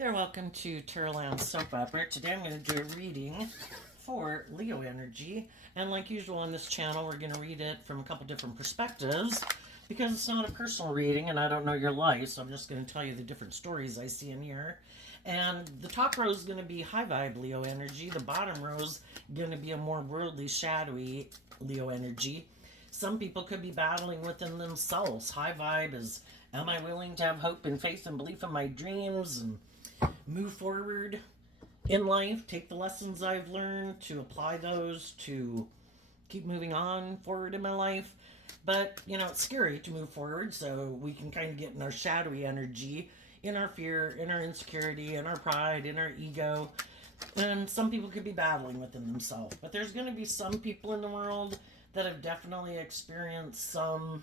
there, welcome to Terraland Soap Opera. Today I'm going to do a reading for Leo energy. And like usual on this channel, we're going to read it from a couple different perspectives because it's not a personal reading and I don't know your life, so I'm just going to tell you the different stories I see in here. And the top row is going to be high vibe Leo energy. The bottom row is going to be a more worldly, shadowy Leo energy. Some people could be battling within themselves. High vibe is, am I willing to have hope and faith and belief in my dreams and move forward in life, take the lessons I've learned to apply those to keep moving on forward in my life. But, it's scary to move forward, so we can kind of get in our shadowy energy, in our fear, in our insecurity, in our pride, in our ego. And some people could be battling within themselves. But there's going to be some people in the world that have definitely experienced some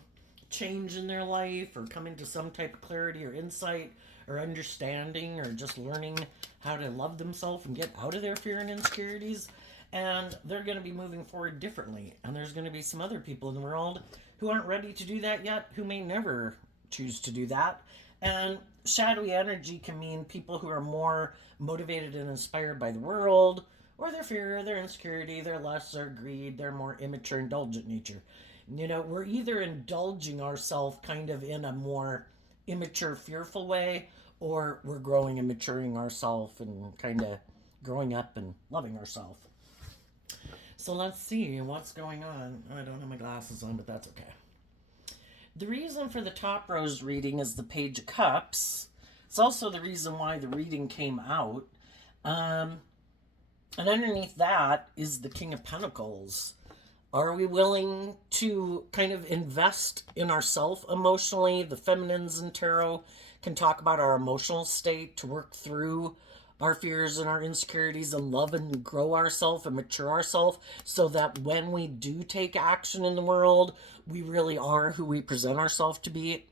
change in their life or come into some type of clarity or insight or understanding or just learning how to love themselves and get out of their fear and insecurities. And they're going to be moving forward differently. And there's going to be some other people in the world who aren't ready to do that yet, who may never choose to do that. And shadowy energy can mean people who are more motivated and inspired by the world, or their fear, their insecurity, their lust, their greed, their more immature, indulgent nature. We're either indulging ourselves kind of in a more immature, fearful way, or we're growing and maturing ourselves and kind of growing up and loving ourselves. So let's see what's going on. I don't have my glasses on, but that's okay. The reason for the top row's reading is the Page of Cups. It's also the reason why the reading came out. And underneath that is the King of Pentacles. Are we willing to kind of invest in ourselves emotionally? The feminines in tarot can talk about our emotional state to work through our fears and our insecurities and love and grow ourselves and mature ourselves so that when we do take action in the world, we really are who we present ourselves to be.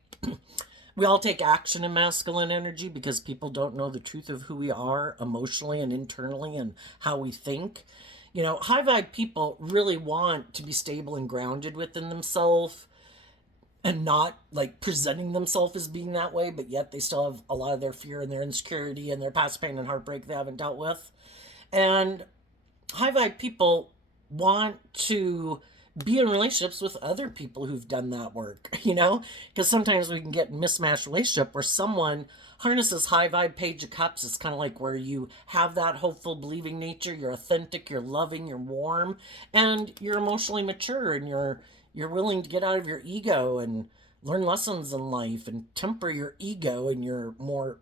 We all take action in masculine energy because people don't know the truth of who we are emotionally and internally and how we think. High vibe people really want to be stable and grounded within themselves and not like presenting themselves as being that way, but yet they still have a lot of their fear and their insecurity and their past pain and heartbreak they haven't dealt with. And high vibe people want to be in relationships with other people who've done that work, because sometimes we can get in mismatched relationship where someone harnesses high vibe Page of Cups. It's kind of like where you have that hopeful, believing nature. You're authentic, you're loving, you're warm, and you're emotionally mature, and you're willing to get out of your ego and learn lessons in life and temper your ego and your more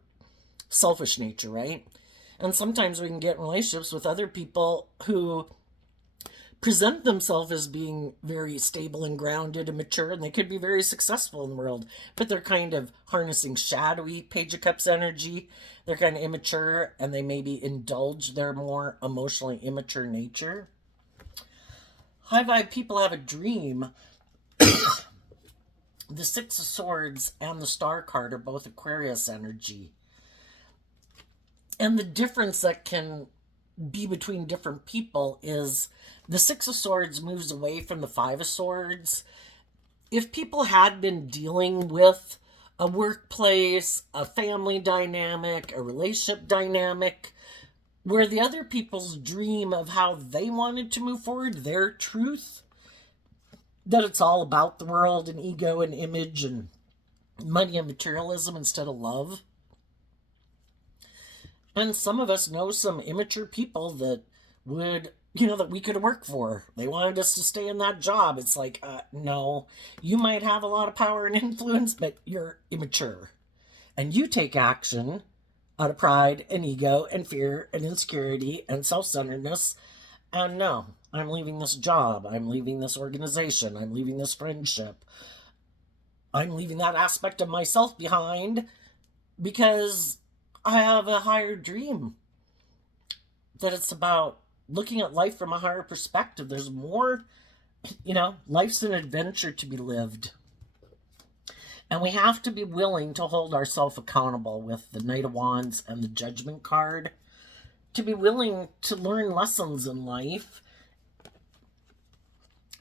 selfish nature, right? And sometimes we can get in relationships with other people who present themselves as being very stable and grounded and mature, and they could be very successful in the world, but they're kind of harnessing shadowy Page of Cups energy. They're kind of immature, and they maybe indulge their more emotionally immature nature. High vibe people have a dream. The Six of Swords and the Star card are both Aquarius energy. And the difference that can be between different people is the Six of Swords moves away from the Five of Swords. If people had been dealing with a workplace, a family dynamic, a relationship dynamic, where the other people's dream of how they wanted to move forward, their truth, that it's all about the world and ego and image and money and materialism instead of love. And some of us know some immature people that would, that we could work for. They wanted us to stay in that job. It's like, no, you might have a lot of power and influence, but you're immature. And you take action out of pride and ego and fear and insecurity and self-centeredness. And no, I'm leaving this job. I'm leaving this organization. I'm leaving this friendship. I'm leaving that aspect of myself behind because I have a higher dream. That it's about looking at life from a higher perspective. There's more, life's an adventure to be lived. And we have to be willing to hold ourselves accountable with the Knight of Wands and the Judgment card. To be willing to learn lessons in life.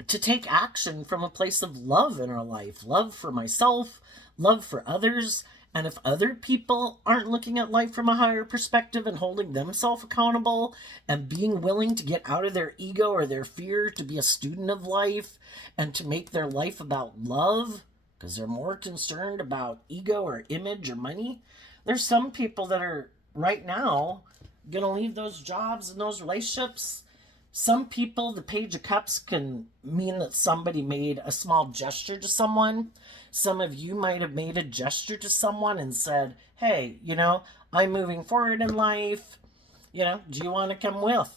To take action from a place of love in our life. Love for myself, love for others, And if other people aren't looking at life from a higher perspective and holding themselves accountable and being willing to get out of their ego or their fear to be a student of life and to make their life about love, because they're more concerned about ego or image or money, there's some people that are right now going to leave those jobs and those relationships. Some people, the Page of Cups can mean that somebody made a small gesture to someone. Some of you might have made a gesture to someone and said, hey, I'm moving forward in life. Do you want to come with?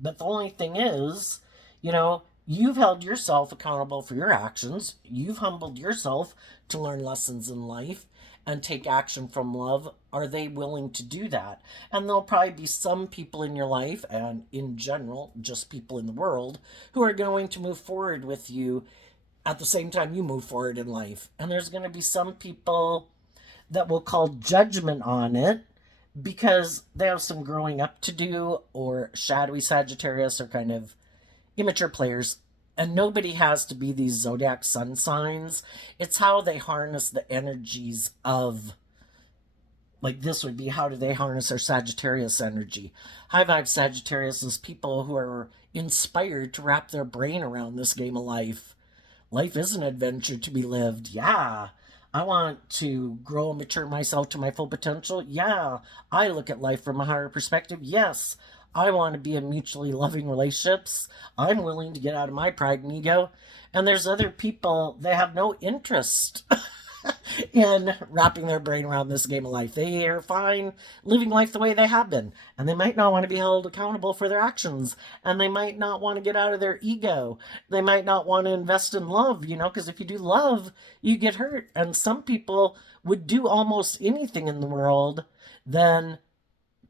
But the only thing is, you've held yourself accountable for your actions. You've humbled yourself to learn lessons in life and take action from love. Are they willing to do that? And there'll probably be some people in your life, and in general, just people in the world, who are going to move forward with you at the same time you move forward in life. And there's going to be some people that will call judgment on it because they have some growing up to do, or shadowy Sagittarius, or kind of immature players. And nobody has to be these zodiac sun signs. It's how they harness the energies of, like this would be, how do they harness their Sagittarius energy? High vibe Sagittarius is people who are inspired to wrap their brain around this game of life. Life is an adventure to be lived. Yeah. I want to grow and mature myself to my full potential. Yeah. I look at life from a higher perspective. Yes. I want to be in mutually loving relationships. I'm willing to get out of my pride and ego. And there's other people that have no interest in wrapping their brain around this game of life. They are fine living life the way they have been. And they might not want to be held accountable for their actions. And they might not want to get out of their ego. They might not want to invest in love, because if you do love, you get hurt. And some people would do almost anything in the world than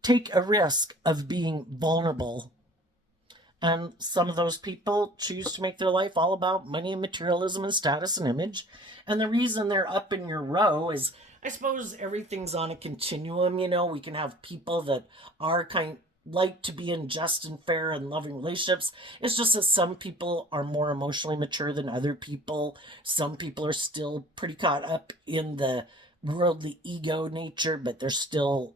take a risk of being vulnerable. And some of those people choose to make their life all about money and materialism and status and image. And the reason they're up in your row is, I suppose everything's on a continuum. We can have people that are like to be in just and fair and loving relationships. It's just that some people are more emotionally mature than other people. Some people are still pretty caught up in the worldly ego nature, but they're still,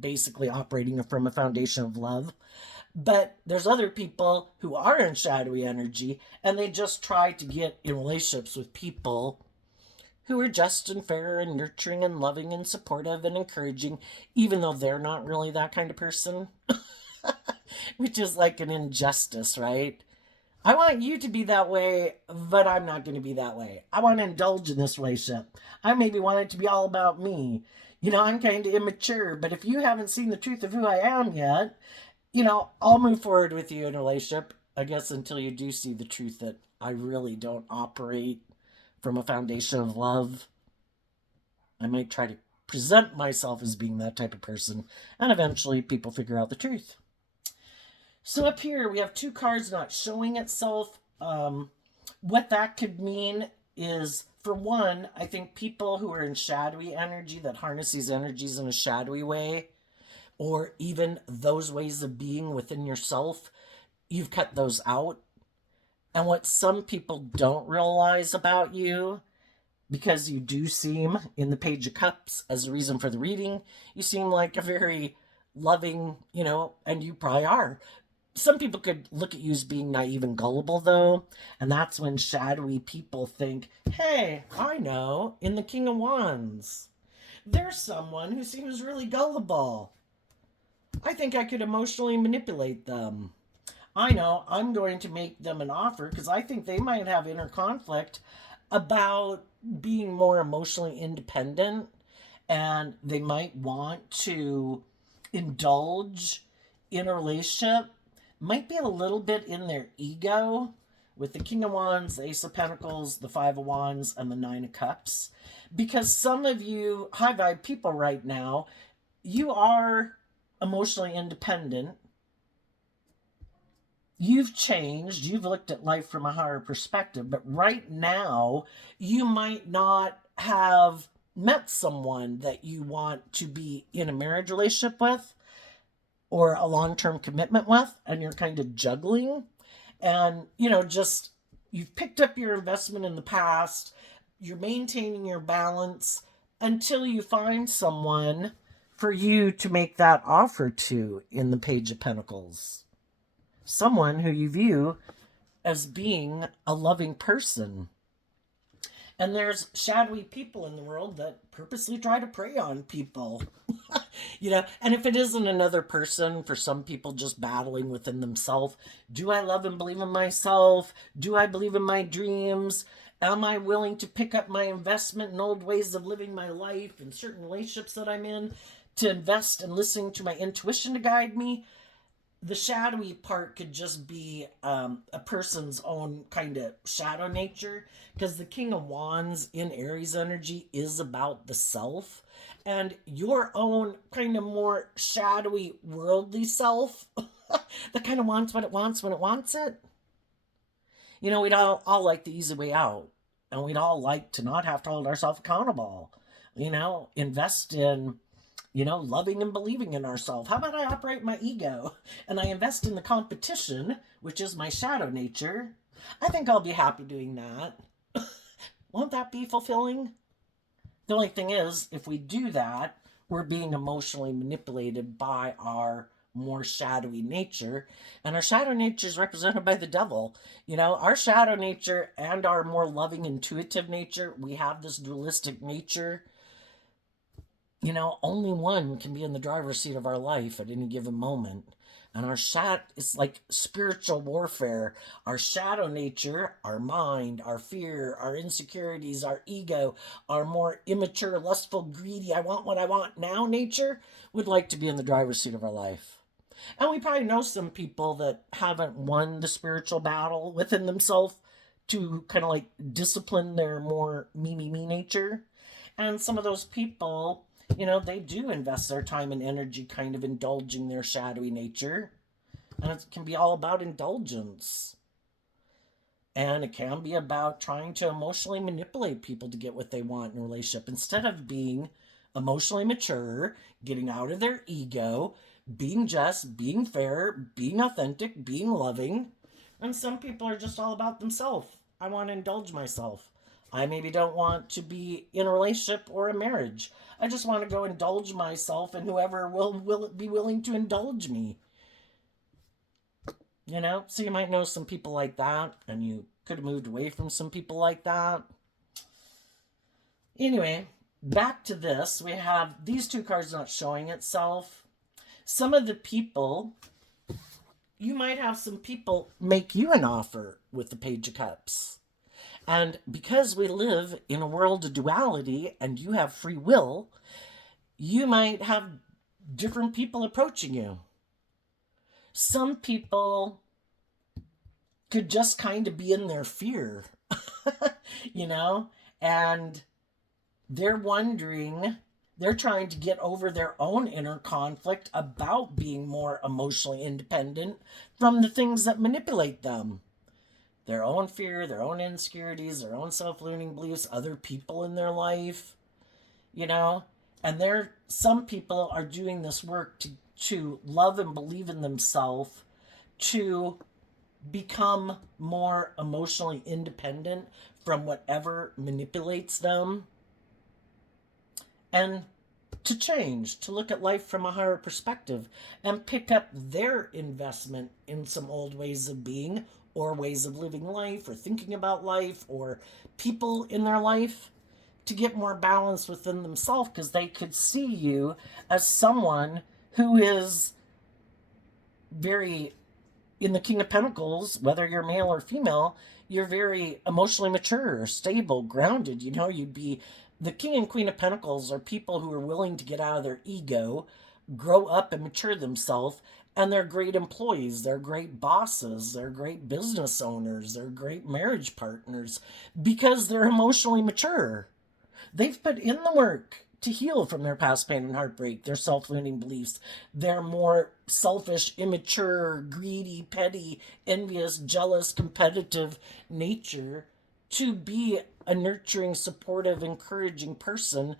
basically operating from a foundation of love. But there's other people who are in shadowy energy, and they just try to get in relationships with people who are just and fair and nurturing and loving and supportive and encouraging, even though they're not really that kind of person. Which is like an injustice, right? I want you to be that way, but I'm not going to be that way. I want to indulge in this relationship. I maybe want it to be all about me. I'm kind of immature, but if you haven't seen the truth of who I am yet, I'll move forward with you in a relationship, I guess, until you do see the truth that I really don't operate from a foundation of love. I might try to present myself as being that type of person, and eventually people figure out the truth. So up here, we have two cards not showing itself. What that could mean is, for one, I think people who are in shadowy energy, that harness these energies in a shadowy way, or even those ways of being within yourself, you've cut those out. And what some people don't realize about you, because you do seem, in the Page of Cups, as a reason for the reading, you seem like a very loving, and you probably are. Some people could look at you as being naive and gullible, though, and that's when shadowy people think, hey, I know, in the King of Wands, there's someone who seems really gullible. I think I could emotionally manipulate them. I know I'm going to make them an offer because I think they might have inner conflict about being more emotionally independent, and they might want to indulge in a relationship. Might be a little bit in their ego with the King of Wands, the Ace of Pentacles, the Five of Wands, and the Nine of Cups. Because some of you high vibe people right now, you are emotionally independent. You've changed. You've looked at life from a higher perspective. But right now, you might not have met someone that you want to be in a marriage relationship with or a long-term commitment with, and you're kind of juggling. And, you've picked up your investment in the past. You're maintaining your balance. until you find someone for you to make that offer to in the Page of Pentacles. Someone who you view as being a loving person. And there's shadowy people in the world that purposely try to prey on people. And if it isn't another person, for some people just battling within themselves, do I love and believe in myself? Do I believe in my dreams? Am I willing to pick up my investment in old ways of living my life and certain relationships that I'm in to invest in listening to my intuition to guide me? The shadowy part could just be a person's own kind of shadow nature, because the King of Wands in Aries energy is about the self, and your own kind of more shadowy worldly self that kind of wants what it wants when it wants it. We'd all like the easy way out, and we'd all like to not have to hold ourselves accountable. Invest in loving and believing in ourselves. How about I operate my ego and I invest in the competition, which is my shadow nature? I think I'll be happy doing that. Won't that be fulfilling? The only thing is, if we do that, we're being emotionally manipulated by our more shadowy nature, and our shadow nature is represented by the devil. Our shadow nature and our more loving, intuitive nature, we have this dualistic nature. Only one can be in the driver's seat of our life at any given moment. And our is like spiritual warfare. Our shadow nature, our mind, our fear, our insecurities, our ego, our more immature, lustful, greedy, I want what I want now nature would like to be in the driver's seat of our life. And we probably know some people that haven't won the spiritual battle within themselves to kind of like discipline their more me nature. And some of those people, they do invest their time and energy kind of indulging their shadowy nature. And it can be all about indulgence. And it can be about trying to emotionally manipulate people to get what they want in a relationship instead of being emotionally mature, getting out of their ego, being just, being fair, being authentic, being loving. And some people are just all about themselves. I want to indulge myself. I maybe don't want to be in a relationship or a marriage. I just want to go indulge myself and whoever will be willing to indulge me. So you might know some people like that, and you could have moved away from some people like that. Anyway, back to this. We have these two cards not showing itself. Some of the people, you might have some people make you an offer with the Page of Cups. And because we live in a world of duality and you have free will, you might have different people approaching you. Some people could just kind of be in their fear, and they're wondering, they're trying to get over their own inner conflict about being more emotionally independent from the things that manipulate them. Their own fear, their own insecurities, their own self-limiting beliefs, other people in their life, and some people are doing this work to love and believe in themselves, to become more emotionally independent from whatever manipulates them, and to change, to look at life from a higher perspective and pick up their investment in some old ways of being or ways of living life or thinking about life or people in their life to get more balance within themselves, because they could see you as someone who is very, in the King of Pentacles, whether you're male or female, you're very emotionally mature, stable, grounded. You'd be, the King and Queen of Pentacles are people who are willing to get out of their ego, grow up and mature themselves, and they're great employees, they're great bosses, they're great business owners, they're great marriage partners, because they're emotionally mature. They've put in the work to heal from their past pain and heartbreak, their self-limiting beliefs, their more selfish, immature, greedy, petty, envious, jealous, competitive nature, to be a nurturing, supportive, encouraging person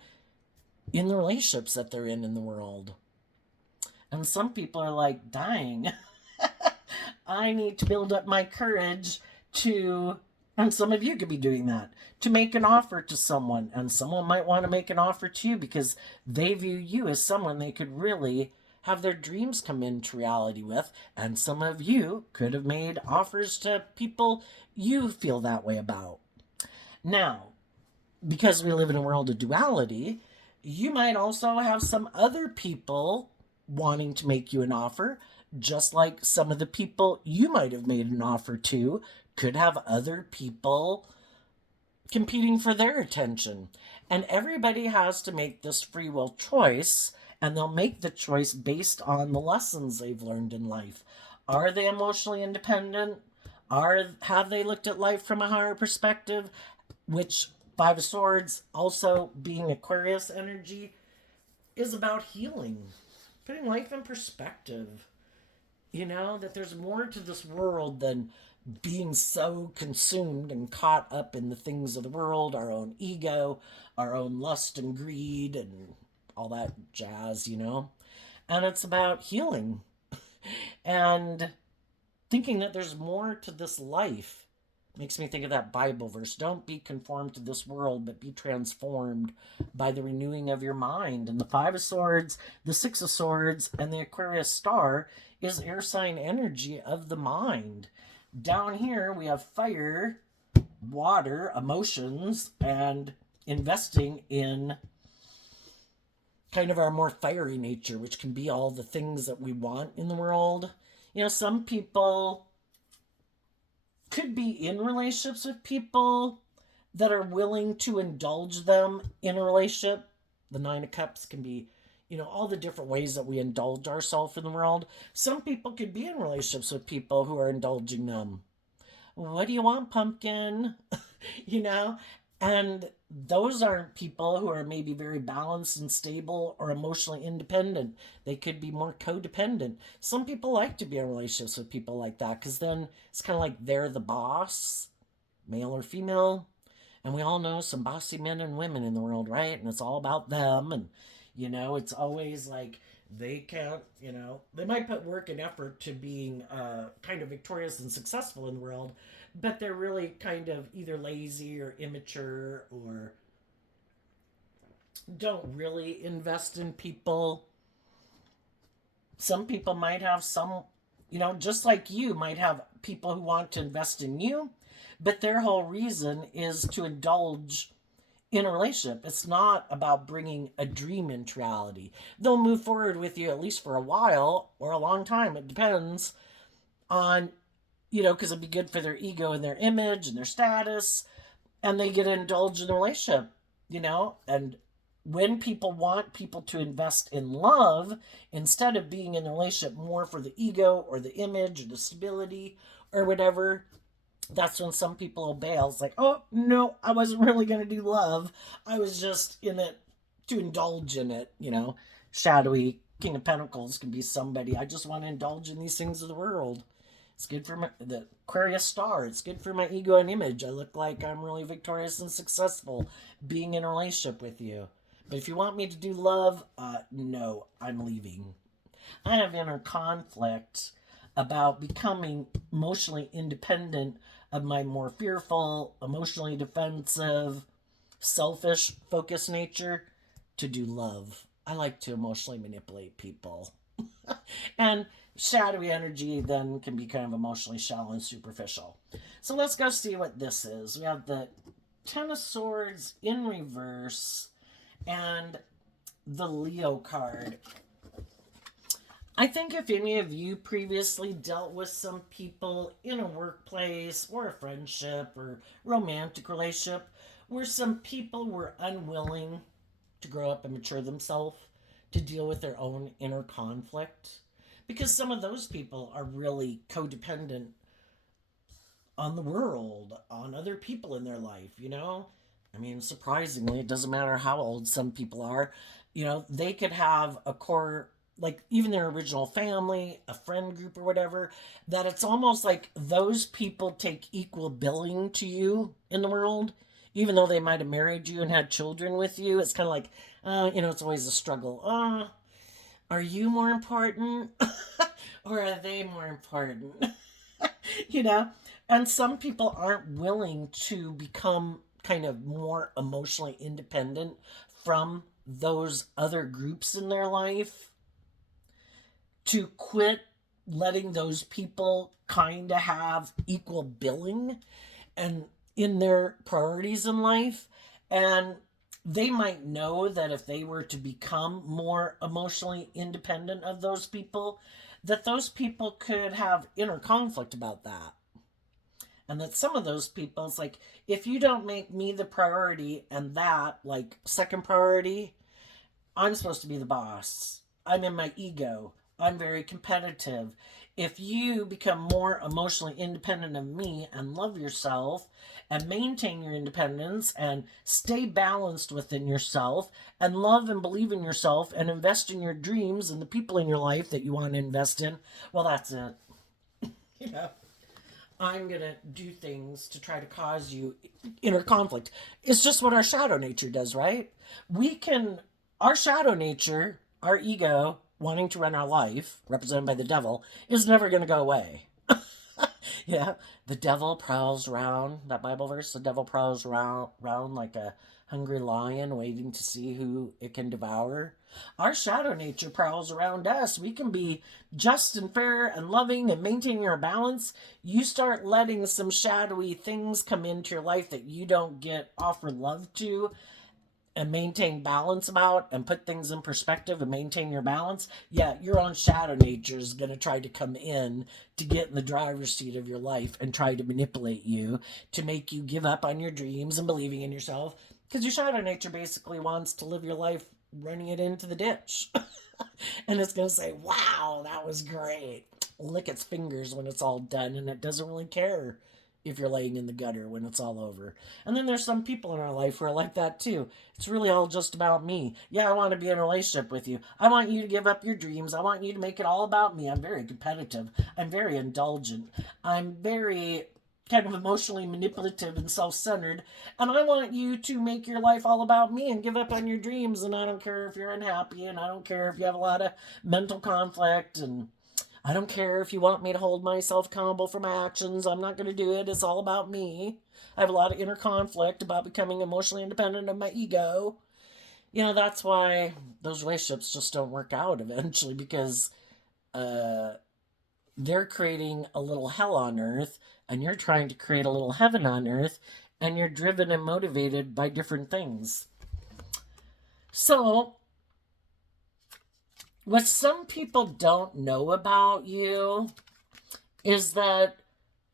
in the relationships that they're in the world. And some people are like, dying. I need to build up my courage to And some of you could be doing that to make an offer to someone, and someone might want to make an offer to you because they view you as someone they could really have their dreams come into reality with. And some of you could have made offers to people you feel that way about. Now, because we live in a world of duality, you might also have some other people wanting to make you an offer, just like some of the people you might have made an offer to could have other people competing for their attention. And everybody has to make this free will choice, and they'll make the choice based on the lessons they've learned in life. Are they emotionally independent? Have they looked at life from a higher perspective? Which Five of Swords, also being Aquarius energy, is about healing, putting life in perspective. You know, that there's more to this world than being so consumed and caught up in the things of the world, our own ego, our own lust and greed, and all that jazz, you know? And it's about healing and thinking that there's more to this life. Makes me think of that Bible verse. Don't be conformed to this world, but be transformed by the renewing of your mind. And the Five of Swords, the Six of Swords, and the Aquarius star is air sign energy of the mind. Down here, we have fire, water, emotions, and investing in kind of our more fiery nature, which can be all the things that we want in the world. You know, some people could be in relationships with people that are willing to indulge them in a relationship. The Nine of Cups can be, you know, all the different ways that we indulge ourselves in the world. Some people could be in relationships with people who are indulging them. What do you want, pumpkin? You know? And those aren't people who are maybe very balanced and stable or emotionally independent. They could be more codependent. Some people like to be in relationships with people like that because then it's kind of like they're the boss, male or female. And we all know some bossy men and women in the world, right? And it's all about them. And, you know, it's always like they can't, you know, they might put work and effort to being kind of victorious and successful in the world, but they're really kind of either lazy or immature or don't really invest in people. Some people might have some, you know, just like you might have people who want to invest in you, but their whole reason is to indulge in a relationship. It's not about bringing a dream into reality. They'll move forward with you at least for a while or a long time. It depends on, you know, because it'd be good for their ego and their image and their status, and they get indulged in the relationship, you know. And when people want people to invest in love instead of being in a relationship more for the ego or the image or the stability or whatever, that's when some people will bail. It's like, oh no, I wasn't really going to do love. I was just in it to indulge in it, you know. Shadowy King of Pentacles can be somebody, I just want to indulge in these things of the world. It's good for the Aquarius star. It's good for my ego and image. I look like I'm really victorious and successful being in a relationship with you. But if you want me to do love, no, I'm leaving. I have inner conflict about becoming emotionally independent of my more fearful, emotionally defensive, selfish, focused nature to do love. I like to emotionally manipulate people. And shadowy energy then can be kind of emotionally shallow and superficial. So let's go see what this is. We have the Ten of Swords in reverse and the Leo card. I think if any of you previously dealt with some people in a workplace or a friendship or romantic relationship where some people were unwilling to grow up and mature themselves to deal with their own inner conflict, because some of those people are really codependent on the world, on other people in their life, you know? I mean, surprisingly, it doesn't matter how old some people are, you know, they could have a core, like even their original family, a friend group or whatever, that it's almost like those people take equal billing to you in the world, even though they might have married you and had children with you. It's kind of like, you know, it's always a struggle. Are you more important or are they more important? You know? And some people aren't willing to become kind of more emotionally independent from those other groups in their life, to quit letting those people kind of have equal billing and in their priorities in life. And they might know that if they were to become more emotionally independent of those people, that those people could have inner conflict about that. And that some of those people, it's like, if you don't make me the priority and that like second priority, I'm supposed to be the boss. I'm in my ego. I'm very competitive. If you become more emotionally independent of me and love yourself and maintain your independence and stay balanced within yourself and love and believe in yourself and invest in your dreams and the people in your life that you want to invest in, well, that's it. You know, I'm going to do things to try to cause you inner conflict. It's just what our shadow nature does, right? We can, our shadow nature, our ego, wanting to run our life, represented by the devil, is never going to go away. Yeah, the devil prowls around, that Bible verse, the devil prowls around like a hungry lion waiting to see who it can devour. Our shadow nature prowls around us. We can be just and fair and loving and maintaining our balance. You start letting some shadowy things come into your life that you don't get offered love to and maintain balance about and put things in perspective and maintain your balance, yeah, your own shadow nature is going to try to come in to get in the driver's seat of your life and try to manipulate you to make you give up on your dreams and believing in yourself. Because your shadow nature basically wants to live your life running it into the ditch. And it's going to say, wow, that was great. Lick its fingers when it's all done, and it doesn't really care if you're laying in the gutter when it's all over. And then there's some people in our life who are like that too. It's really all just about me. Yeah, I want to be in a relationship with you. I want you to give up your dreams. I want you to make it all about me. I'm very competitive. I'm very indulgent. I'm very kind of emotionally manipulative and self-centered, and I want you to make your life all about me and give up on your dreams. And I don't care if you're unhappy, and I don't care if you have a lot of mental conflict, and I don't care if you want me to hold myself accountable for my actions. I'm not going to do it. It's all about me. I have a lot of inner conflict about becoming emotionally independent of my ego. You know, that's why those relationships just don't work out eventually, because uh, they're creating a little hell on earth and you're trying to create a little heaven on earth, and you're driven and motivated by different things. So, what some people don't know about you is that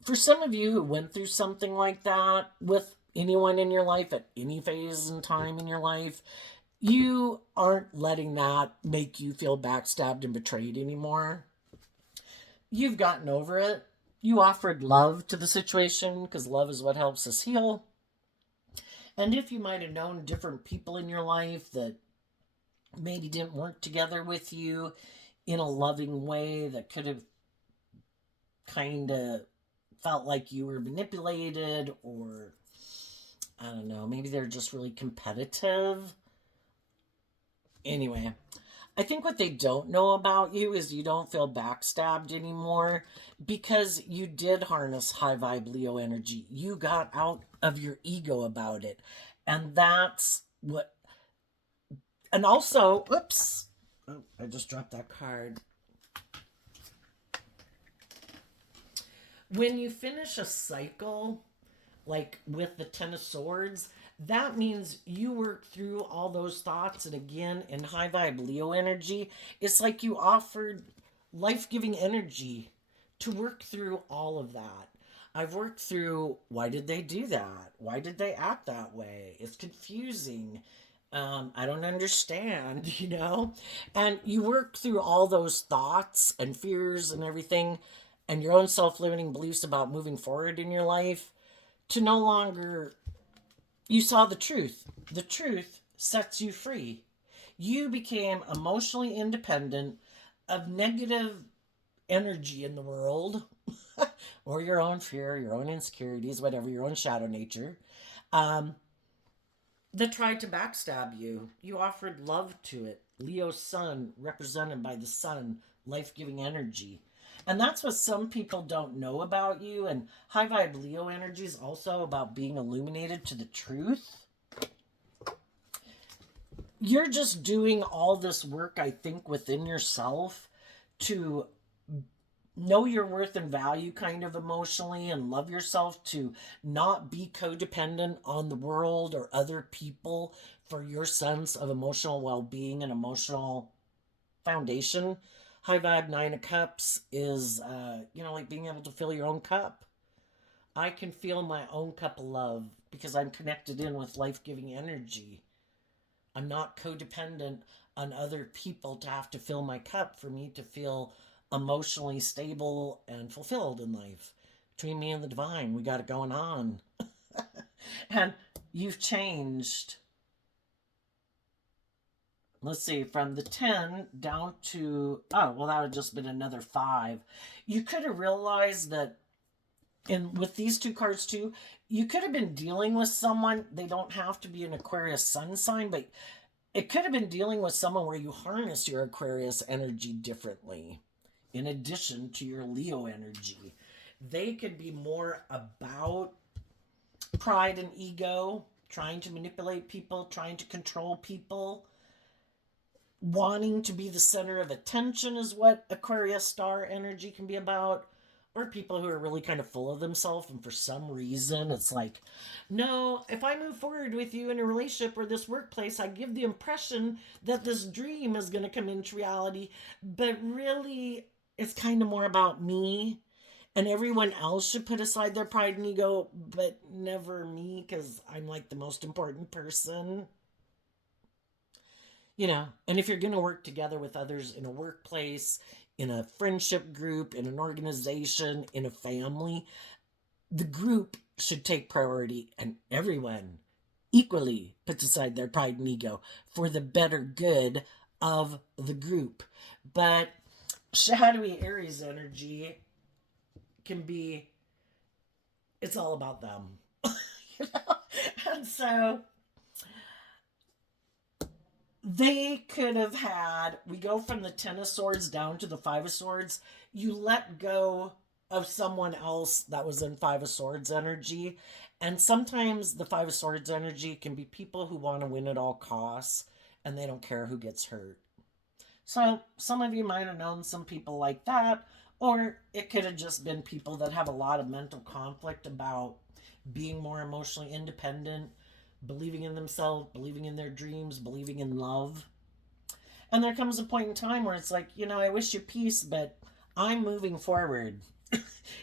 for some of you who went through something like that with anyone in your life at any phase in time in your life, you aren't letting that make you feel backstabbed and betrayed anymore. You've gotten over it. You offered love to the situation because love is what helps us heal. And if you might have known different people in your life that maybe didn't work together with you in a loving way, that could have kind of felt like you were manipulated, or I don't know, maybe they're just really competitive. Anyway, I think what they don't know about you is you don't feel backstabbed anymore because you did harness high vibe Leo energy. You got out of your ego about it. And that's what. And also, oops, oh, I just dropped that card. When you finish a cycle, like with the Ten of Swords, that means you work through all those thoughts. And again, in high vibe Leo energy, it's like you offered life giving energy to work through all of that. I've worked through, why did they do that? Why did they act that way? It's confusing. I don't understand, you know? And you work through all those thoughts and fears and everything and your own self limiting beliefs about moving forward in your life to no longer, you saw the truth. The truth sets you free. You became emotionally independent of negative energy in the world, or your own fear, your own insecurities, whatever, your own shadow nature, um, that tried to backstab you. You offered love to it. Leo's sun, represented by the sun, life giving energy. And that's what some people don't know about you. And high vibe Leo energy is also about being illuminated to the truth. You're just doing all this work, I think, within yourself to know your worth and value kind of emotionally and love yourself, to not be codependent on the world or other people for your sense of emotional well-being and emotional foundation. High vibe Nine of Cups is like being able to fill your own cup. I can feel my own cup of love because I'm connected in with life-giving energy. I'm not codependent on other people to have to fill my cup for me to feel emotionally stable and fulfilled in life. Between me and the divine, we got it going on. And you've changed. Let's see, from the 10 down to, oh, well, that would have just been another 5. You could have realized that with these two cards too, you could have been dealing with someone. They don't have to be an Aquarius sun sign, but it could have been dealing with someone where you harness your Aquarius energy differently in addition to your Leo energy. They could be more about pride and ego, trying to manipulate people, trying to control people, wanting to be the center of attention is what Aquarius star energy can be about. Or people who are really kind of full of themselves, and for some reason it's like, no, if I move forward with you in a relationship or this workplace, I give the impression that this dream is going to come into reality, but really it's kind of more about me, and everyone else should put aside their pride and ego, but never me, because I'm like the most important person. And if you're going to work together with others in a workplace, in a friendship group, in an organization, in a family, the group should take priority, and everyone equally puts aside their pride and ego for the better good of the group. But shadowy Aries energy can be, it's all about them. And so they could have had, we go from the 10 of Swords down to the 5 of Swords. You let go of someone else that was in 5 of Swords energy. And sometimes the 5 of Swords energy can be people who want to win at all costs and they don't care who gets hurt. So some of you might have known some people like that, or it could have just been people that have a lot of mental conflict about being more emotionally independent, believing in themselves, believing in their dreams, believing in love. And there comes a point in time where it's like, I wish you peace, but I'm moving forward.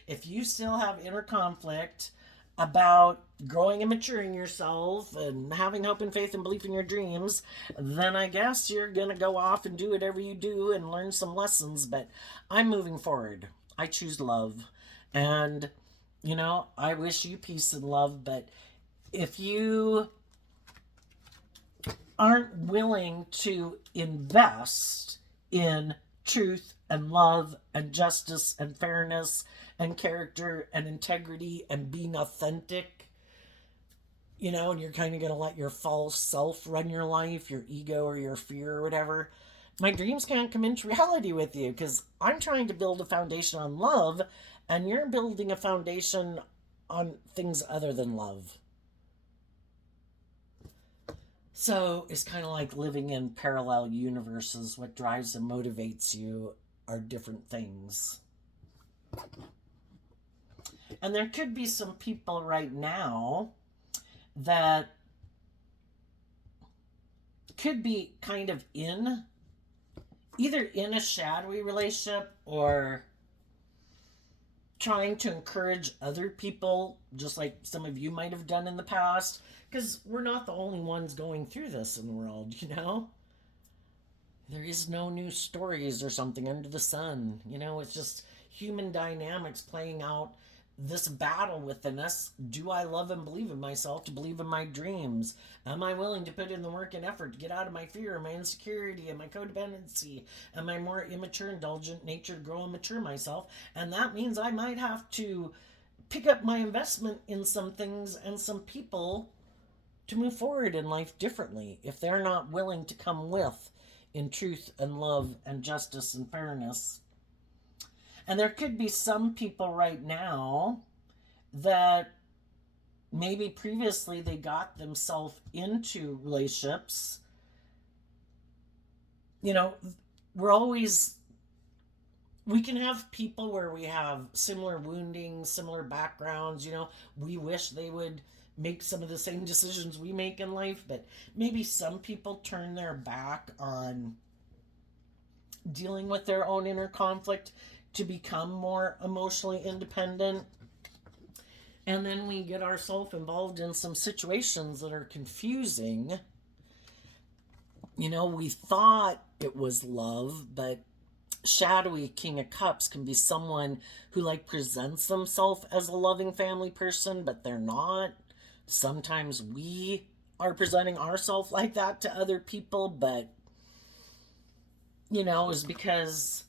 If you still have inner conflict about growing and maturing yourself and having hope and faith and belief in your dreams, then I guess you're going to go off and do whatever you do and learn some lessons. But I'm moving forward. I choose love. And, I wish you peace and love, but if you aren't willing to invest in truth and love and justice and fairness and character and integrity and being authentic, and you're kind of going to let your false self run your life, your ego or your fear or whatever, my dreams can't come into reality with you, because I'm trying to build a foundation on love and you're building a foundation on things other than love. So it's kind of like living in parallel universes. What drives and motivates you are different things. And there could be some people right now that could be kind of either in a shadowy relationship or trying to encourage other people, just like some of you might have done in the past, because we're not the only ones going through this in the world, There is no new stories or something under the sun. It's just human dynamics playing out this battle within us. Do I love and believe in myself to believe in my dreams? Am I willing to put in the work and effort to get out of my fear, my insecurity, and my codependency, and my more immature, indulgent nature to grow and mature myself? And that means I might have to pick up my investment in some things and some people to move forward in life differently if they're not willing to come with in truth and love and justice and fairness. And there could be some people right now that maybe previously they got themselves into relationships. You know, we're always, we can have people where we have similar wounding, similar backgrounds, you know, we wish they would make some of the same decisions we make in life, but maybe some people turn their back on dealing with their own inner conflict to become more emotionally independent. And then we get ourselves involved in some situations that are confusing. You know, we thought it was love, but shadowy King of Cups can be someone who like presents themselves as a loving family person, but they're not. Sometimes we are presenting ourselves like that to other people, but you know, is because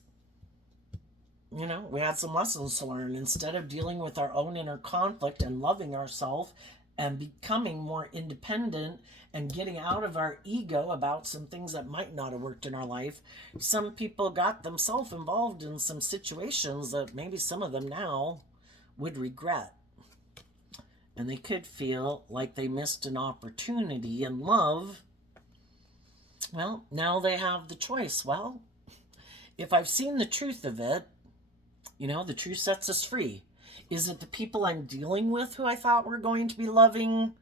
you know, we had some lessons to learn. Instead of dealing with our own inner conflict and loving ourselves and becoming more independent and getting out of our ego about some things that might not have worked in our life, some people got themselves involved in some situations that maybe some of them now would regret. And they could feel like they missed an opportunity in love. Well, now they have the choice. Well, if I've seen the truth of it, you know, the truth sets us free. Is it the people I'm dealing with who I thought were going to be loving?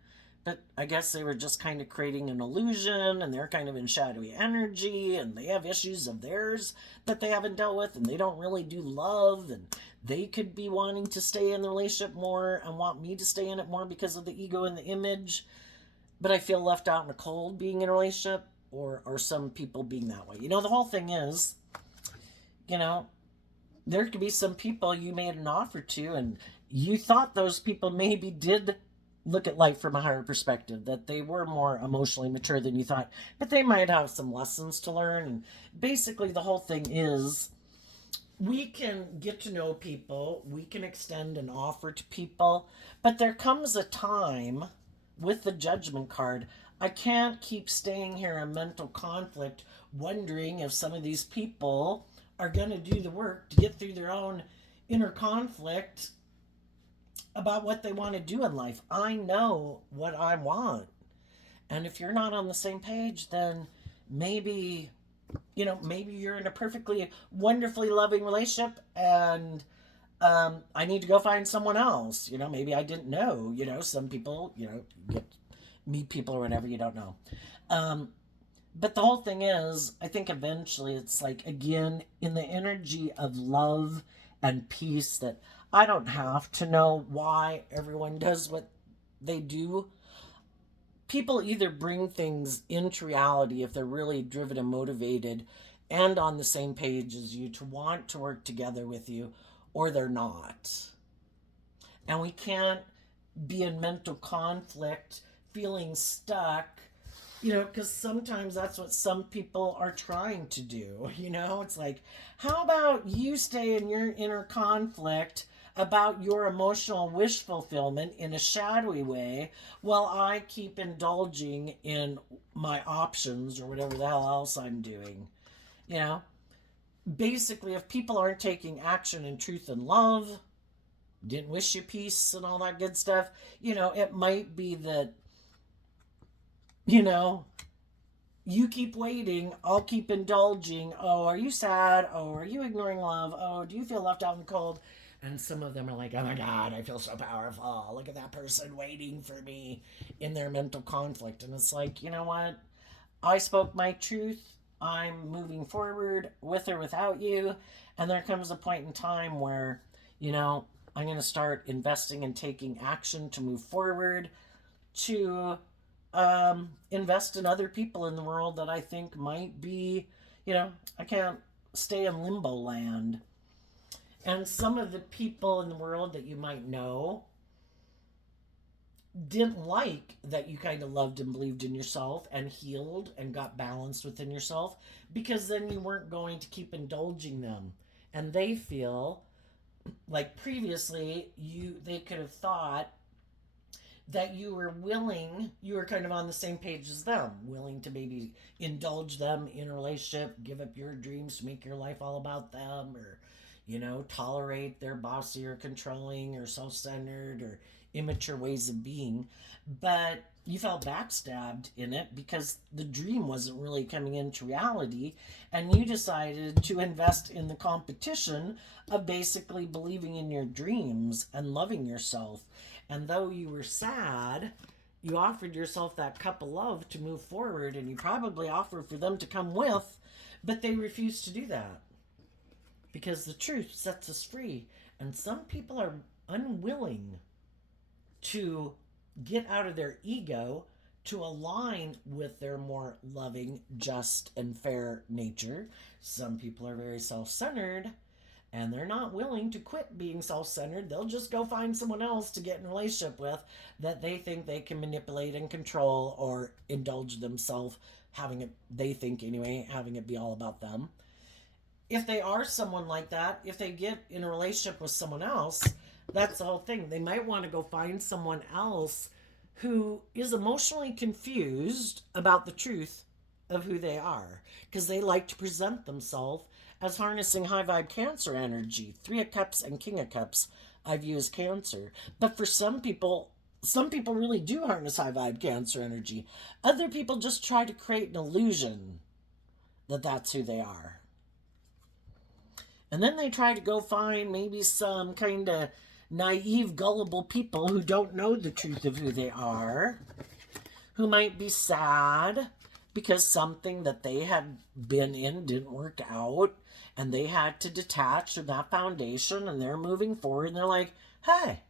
But I guess they were just kind of creating an illusion, and they're kind of in shadowy energy, and they have issues of theirs that they haven't dealt with, and they don't really do love, and they could be wanting to stay in the relationship more and want me to stay in it more because of the ego and the image. But I feel left out in the cold being in a relationship, or some people being that way. You know, the whole thing is, you know, there could be some people you made an offer to and you thought those people maybe did look at life from a higher perspective, that they were more emotionally mature than you thought, but they might have some lessons to learn. And basically the whole thing is we can get to know people, we can extend an offer to people, but there comes a time with the Judgment card, I can't keep staying here in mental conflict wondering if some of these people are going to do the work to get through their own inner conflict about what they want to do in life. I know what I want. And if you're not on the same page, then maybe, you know, maybe you're in a perfectly wonderfully loving relationship and I need to go find someone else. You know, maybe I didn't know. You know, some people, you know, get meet people or whatever, you don't know. But the whole thing is, I think eventually it's like, again, in the energy of love and peace, that I don't have to know why everyone does what they do. People either bring things into reality if they're really driven and motivated and on the same page as you to want to work together with you, or they're not. And we can't be in mental conflict, feeling stuck, you know, because sometimes that's what some people are trying to do. You know, it's like, how about you stay in your inner conflict about your emotional wish fulfillment in a shadowy way while I keep indulging in my options or whatever the hell else I'm doing? You know, basically, if people aren't taking action in truth and love, didn't wish you peace and all that good stuff, you know, it might be that, you know, you keep waiting, I'll keep indulging. Oh, are you sad? Oh, are you ignoring love? Oh, do you feel left out in the cold? And some of them are like, oh my God, I feel so powerful. Look at that person waiting for me in their mental conflict. And it's like, you know what? I spoke my truth. I'm moving forward with or without you. And there comes a point in time where, you know, I'm going to start investing and taking action to move forward, to invest in other people in the world that I think might be, you know, I can't stay in limbo land. And some of the people in the world that you might know didn't like that you kind of loved and believed in yourself and healed and got balanced within yourself, because then you weren't going to keep indulging them. And they feel like previously they could have thought that you were willing, you were kind of on the same page as them, willing to maybe indulge them in a relationship, give up your dreams to make your life all about them, or, tolerate their bossy or controlling or self-centered or immature ways of being. But you felt backstabbed in it because the dream wasn't really coming into reality, and you decided to invest in the competition of basically believing in your dreams and loving yourself. And though you were sad, you offered yourself that cup of love to move forward, and you probably offered for them to come with, but they refused to do that because the truth sets us free. And some people are unwilling to get out of their ego to align with their more loving, just, and fair nature. Some people are very self centered and they're not willing to quit being self centered. They'll just go find someone else to get in a relationship with that they think they can manipulate and control or indulge themselves, having it, they think anyway, having it be all about them. If they are someone like that, if they get in a relationship with someone else, that's the whole thing. They might want to go find someone else who is emotionally confused about the truth of who they are because they like to present themselves as harnessing high vibe Cancer energy. Three of Cups and King of Cups I view as Cancer. But for some people really do harness high vibe Cancer energy. Other people just try to create an illusion that that's who they are. And then they try to go find maybe some kind of naive, gullible people who don't know the truth of who they are, who might be sad because something that they had been in didn't work out and they had to detach from that foundation, and they're moving forward and they're like, hey,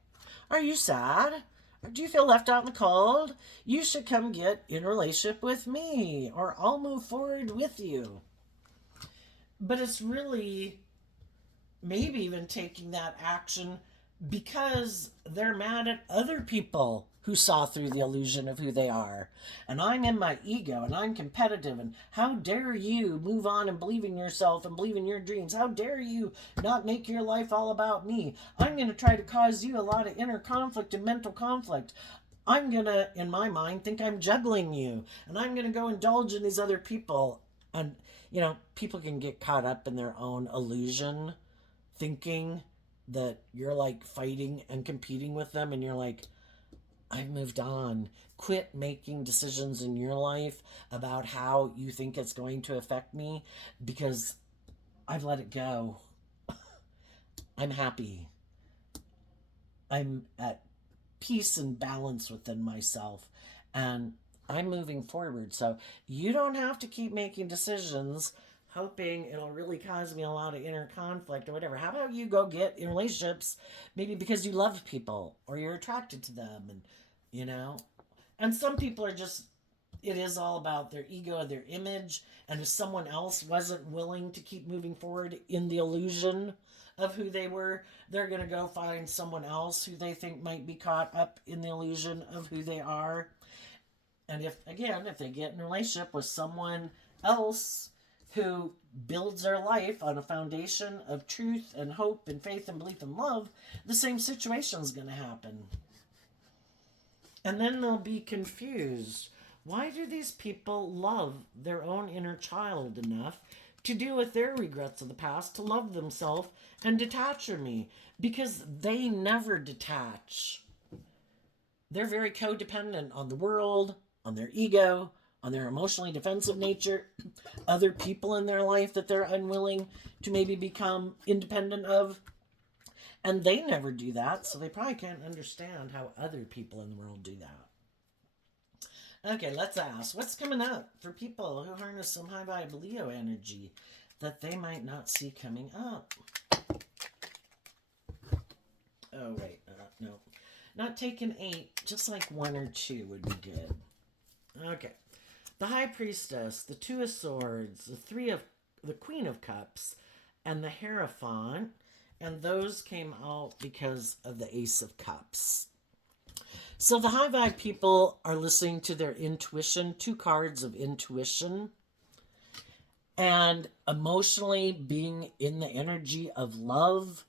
are you sad? Or do you feel left out in the cold? You should come get in a relationship with me, or I'll move forward with you. But it's really maybe even taking that action because they're mad at other people who saw through the illusion of who they are. And I'm in my ego and I'm competitive, and how dare you move on and believe in yourself and believe in your dreams? How dare you not make your life all about me? I'm going to try to cause you a lot of inner conflict and mental conflict. I'm going to, in my mind, think I'm juggling you, and I'm going to go indulge in these other people. And, people can get caught up in their own illusion, thinking that you're like fighting and competing with them, and you're like, I've moved on. Quit making decisions in your life about how you think it's going to affect me because I've let it go. I'm happy. I'm at peace and balance within myself, and I'm moving forward. So you don't have to keep making decisions hoping it'll really cause me a lot of inner conflict or whatever. How about you go get in relationships maybe because you love people or you're attracted to them, and and some people are just, it is all about their ego, their image, and if someone else wasn't willing to keep moving forward in the illusion of who they were, they're going to go find someone else who they think might be caught up in the illusion of who they are. And if they get in a relationship with someone else who builds their life on a foundation of truth and hope and faith and belief and love, the same situation is going to happen. And then they'll be confused. Why do these people love their own inner child enough to deal with their regrets of the past, to love themselves and detach from me? Because they never detach. They're very codependent on the world, on their ego, on their emotionally defensive nature, other people in their life that they're unwilling to maybe become independent of. And they never do that, so they probably can't understand how other people in the world do that. Okay, let's ask, what's coming up for people who harness some high vibe Leo energy that they might not see coming up? Oh, wait, no. Not taking 8, just like 1 or 2 would be good. Okay. The High Priestess, the 2 of Swords, the Queen of Cups, and the Hierophant. And those came out because of the Ace of Cups. So the high vibe people are listening to their intuition, 2 cards of intuition, and emotionally being in the energy of love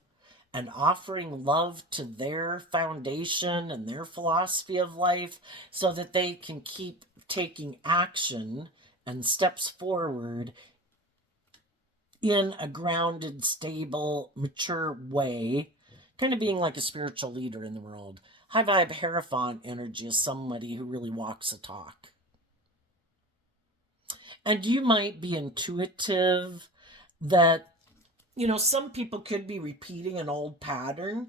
and offering love to their foundation and their philosophy of life so that they can keep taking action and steps forward in a grounded, stable, mature way, kind of being like a spiritual leader in the world. High vibe Hierophant energy is somebody who really walks the talk. And you might be intuitive that, some people could be repeating an old pattern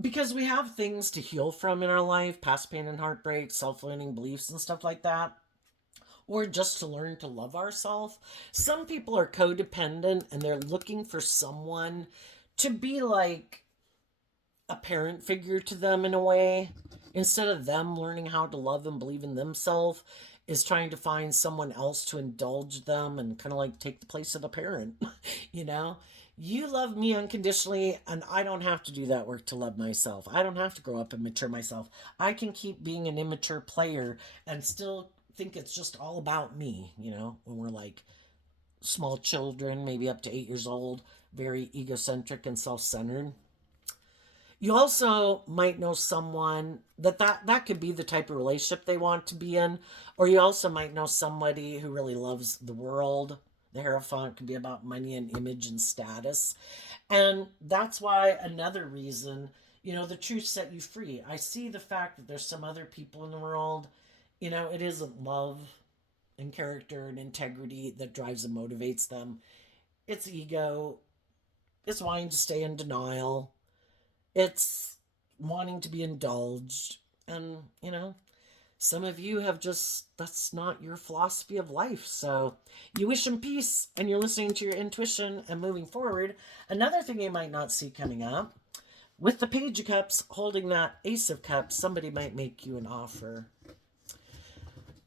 because we have things to heal from in our life, past pain and heartbreak, self-limiting beliefs and stuff like that, or just to learn to love ourselves. Some people are codependent and they're looking for someone to be like a parent figure to them in a way. Instead of them learning how to love and believe in themselves, is trying to find someone else to indulge them and kind of like take the place of a parent. you know, you love me unconditionally, and I don't have to do that work to love myself. I don't have to grow up and mature myself. I can keep being an immature player and still think it's just all about me, when we're like small children, maybe up to 8 years old, very egocentric and self centered. You also might know someone that could be the type of relationship they want to be in, or you also might know somebody who really loves the world. The Hierophant could be about money and image and status. And that's why another reason, the truth set you free. I see the fact that there's some other people in the world, it isn't love and character and integrity that drives and motivates them. It's ego. It's wanting to stay in denial. It's wanting to be indulged. And, some of you have just, that's not your philosophy of life. So you wish them peace and you're listening to your intuition and moving forward. Another thing you might not see coming up, with the Page of Cups holding that Ace of Cups, somebody might make you an offer.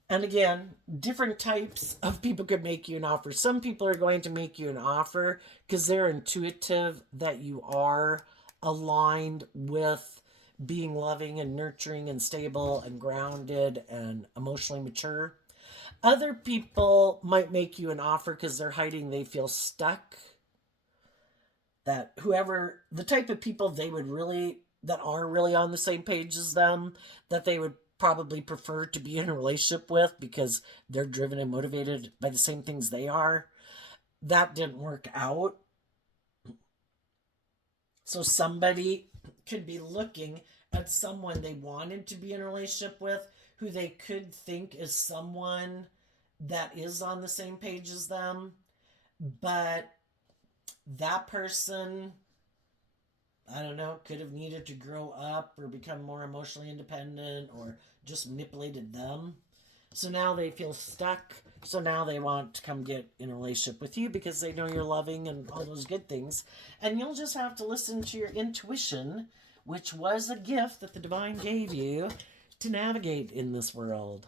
And again, different types of people could make you an offer. Some people are going to make you an offer because they're intuitive that you are aligned with being loving and nurturing and stable and grounded and emotionally mature. Other people might make you an offer because they're hiding, they feel stuck. That whoever, the type of people that are really on the same page as them, that they would probably prefer to be in a relationship with because they're driven and motivated by the same things they are. That didn't work out. So somebody could be looking at someone they wanted to be in a relationship with who they could think is someone that is on the same page as them, but that person, I don't know, could have needed to grow up or become more emotionally independent or just manipulated them. So now they feel stuck. So now they want to come get in a relationship with you because they know you're loving and all those good things. And you'll just have to listen to your intuition, which was a gift that the divine gave you to navigate in this world.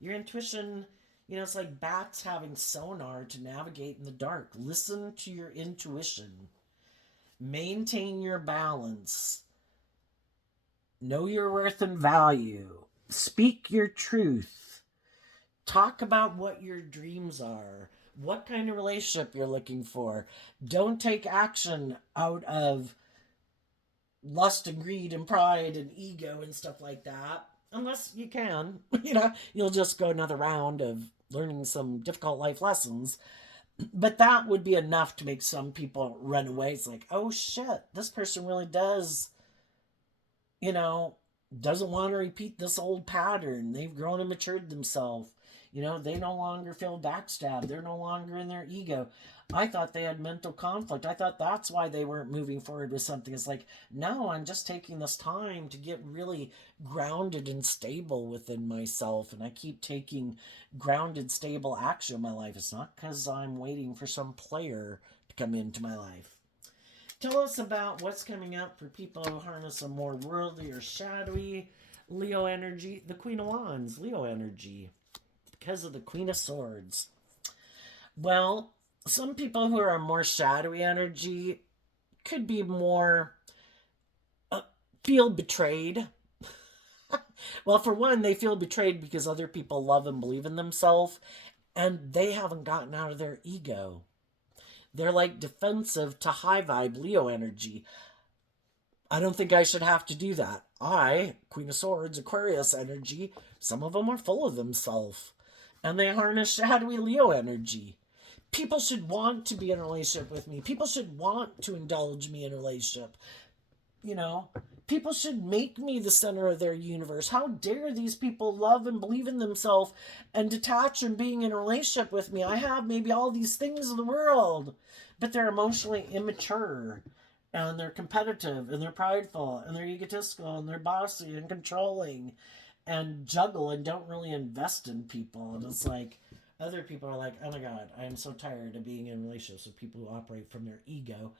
Your intuition, it's like bats having sonar to navigate in the dark. Listen to your intuition. Maintain your balance. Know your worth and value. Speak your truth. Talk about what your dreams are. What kind of relationship you're looking for. Don't take action out of lust and greed and pride and ego and stuff like that. Unless you can. You'll just go another round of learning some difficult life lessons. But that would be enough to make some people run away. It's like, oh shit, this person really does, doesn't want to repeat this old pattern. They've grown and matured themselves. They no longer feel backstabbed. They're no longer in their ego. I thought they had mental conflict. I thought that's why they weren't moving forward with something. It's like, no, I'm just taking this time to get really grounded and stable within myself. And I keep taking grounded, stable action in my life. It's not because I'm waiting for some player to come into my life. Tell us about what's coming up for people who harness a more worldly or shadowy Leo energy. The Queen of Wands, Leo energy, because of the Queen of Swords. Well, some people who are more shadowy energy could be more feel betrayed. Well, for one, they feel betrayed because other people love and believe in themselves, and they haven't gotten out of their ego. They're like defensive to high vibe Leo energy. I don't think I should have to do that. Queen of Swords, Aquarius energy, some of them are full of themselves. And they harness shadowy Leo energy. People should want to be in a relationship with me. People should want to indulge me in a relationship. You know, people should make me the center of their universe. How dare these people love and believe in themselves and detach from being in a relationship with me? I have maybe all these things in the world, but they're emotionally immature and they're competitive and they're prideful and they're egotistical and they're bossy and controlling and juggle and don't really invest in people. And it's like, other people are like, oh my God, I am so tired of being in relationships with people who operate from their ego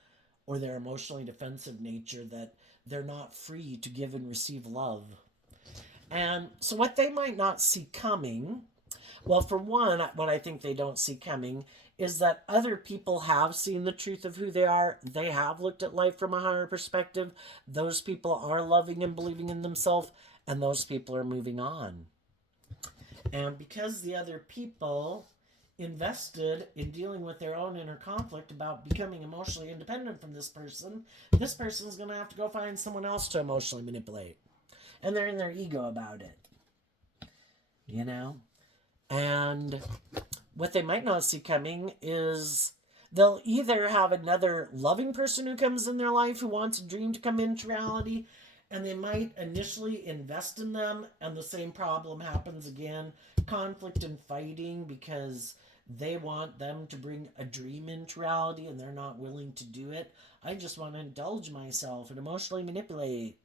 or their emotionally defensive nature, that they're not free to give and receive love. And so, what they might not see coming, well, for one, what I think they don't see coming is that other people have seen the truth of who they are. They have looked at life from a higher perspective. Those people are loving and believing in themselves, and those people are moving on. And because the other people invested in dealing with their own inner conflict about becoming emotionally independent from this person's going to have to go find someone else to emotionally manipulate. And they're in their ego about it. You know? And what they might not see coming is they'll either have another loving person who comes in their life who wants a dream to come into reality, and they might initially invest in them, and the same problem happens again, conflict and fighting, because they want them to bring a dream into reality and they're not willing to do it. I just want to indulge myself and emotionally manipulate.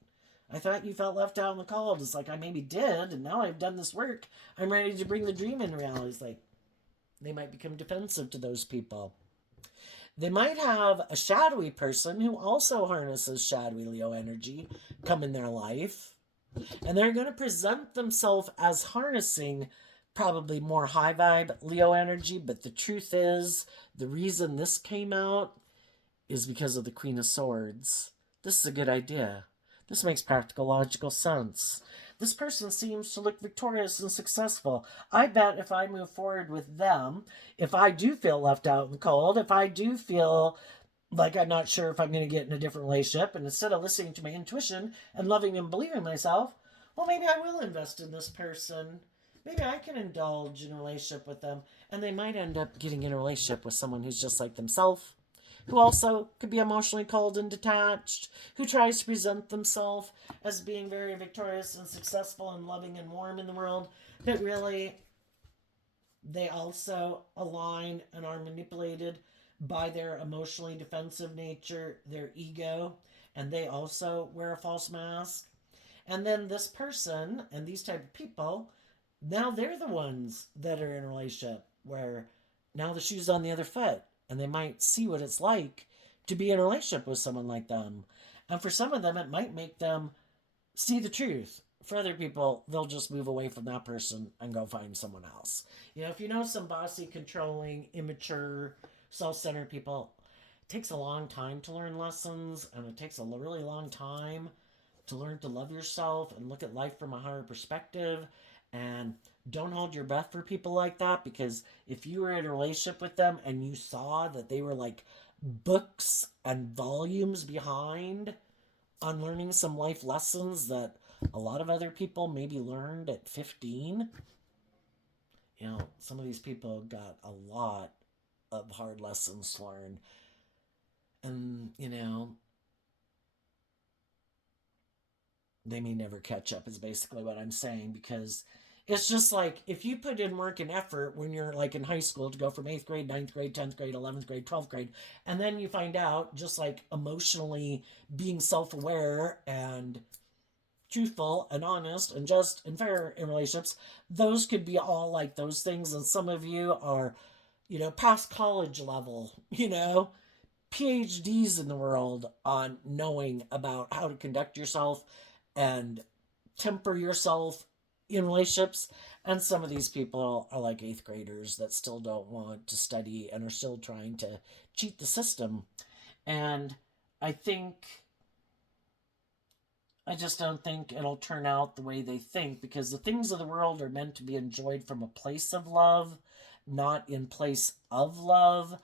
I thought you felt left out in the cold. It's like, I maybe did, and now I've done this work. I'm ready to bring the dream into reality. It's like, they might become defensive to those people. They might have a shadowy person who also harnesses shadowy Leo energy come in their life. And they're going to present themselves as harnessing probably more high vibe Leo energy. But the truth is, the reason this came out is because of the Queen of Swords. This is a good idea. This makes practical, logical sense. This person seems to look victorious and successful. I bet if I move forward with them, if I do feel left out in the cold, if I do feel like I'm not sure if I'm going to get in a different relationship, and instead of listening to my intuition and loving and believing myself, well, maybe I will invest in this person. Maybe I can indulge in a relationship with them. And they might end up getting in a relationship with someone who's just like themselves, who also could be emotionally cold and detached, who tries to present themselves as being very victorious and successful and loving and warm in the world, but really they also align and are manipulated by their emotionally defensive nature, their ego, and they also wear a false mask. And then this person and these type of people, now they're the ones that are in a relationship where now the shoe's on the other foot, and they might see what it's like to be in a relationship with someone like them. And for some of them, it might make them see the truth. For other people, they'll just move away from that person and go find someone else. You know, if you know some bossy, controlling, immature, self centered people, it takes a long time to learn lessons, and it takes a really long time to learn to love yourself and look at life from a higher perspective. And don't hold your breath for people like that, because if you were in a relationship with them and you saw that they were like books and volumes behind on learning some life lessons that a lot of other people maybe learned at 15, you know, some of these people got a lot of hard lessons to learn. And, you know, they may never catch up, is basically what I'm saying, because it's just like if you put in work and effort when you're like in high school to go from 8th grade, 9th grade, 10th grade, 11th grade, 12th grade, and then you find out just like emotionally being self aware and truthful and honest and just and fair in relationships, those could be all like those things. And some of you are, you know, past college level, you know, PhDs in the world on knowing about how to conduct yourself and temper yourself in relationships. And some of these people are like 8th graders that still don't want to study and are still trying to cheat the system. And I think, I just don't think it'll turn out the way they think, because the things of the world are meant to be enjoyed from a place of love, not in place of love.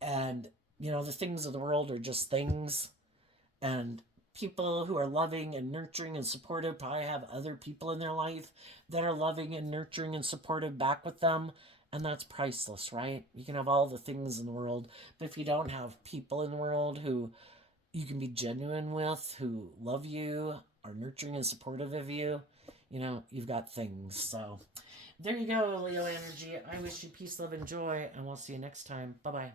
And, you know, the things of the world are just things. And people who are loving and nurturing and supportive probably have other people in their life that are loving and nurturing and supportive back with them. And that's priceless, right? You can have all the things in the world, but if you don't have people in the world who you can be genuine with, who love you, are nurturing and supportive of you, you've got things. So there you go, Leo energy. I wish you peace, love, and joy, and we'll see you next time. Bye bye.